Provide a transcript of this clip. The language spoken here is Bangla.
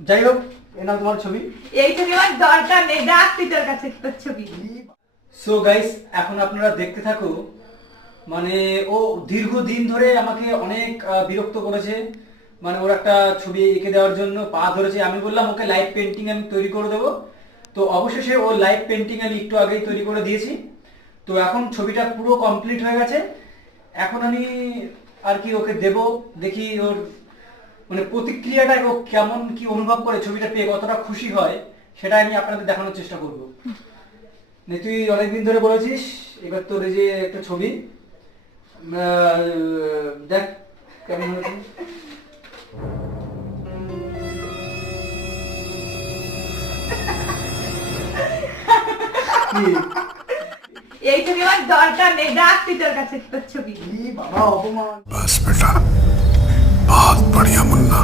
যাই হোক, এ নাও তোমার ছবি। এই ছবি আমার দরকার নেই, রাখছি তোর কাছে তোর ছবি। সো গাইস, এখন আপনারা দেখতে থাকো। মানে ও দীর্ঘদিন ধরে আমাকে অনেক বিরক্ত করেছে। মানে ওর একটা ছবি এঁকে দেওয়ার জন্য পা ধরেছে। আমি বললাম ওকে লাইভ পেন্টিং আমি তৈরি করে দেবো। তো অবশেষে ও লাইভ পেন্টিং আমি একটু আগেই তৈরি করে দিয়েছি। তো এখন ছবিটা পুরো কমপ্লিট হয়ে গেছে। এখন আমি আর কি ওকে দেব, দেখি ওর মানে প্রতিক্রিয়াটা ও কেমন কি অনুভব করে, ছবিটা পেয়ে কতটা খুশি হয়, সেটা আমি আপনাদের দেখানোর চেষ্টা করব। তুই অনেকদিন ধরে বলেছিস, এবার তোর এই যে একটা ছবি দেখ কেমন হয়েছে। কি? এই ছবি আমার দরকার নেই, রাখছি তোর কাছে তোর ছবি। বাবা অপমান। बस बेटा बहुत बढ़िया मुन्ना।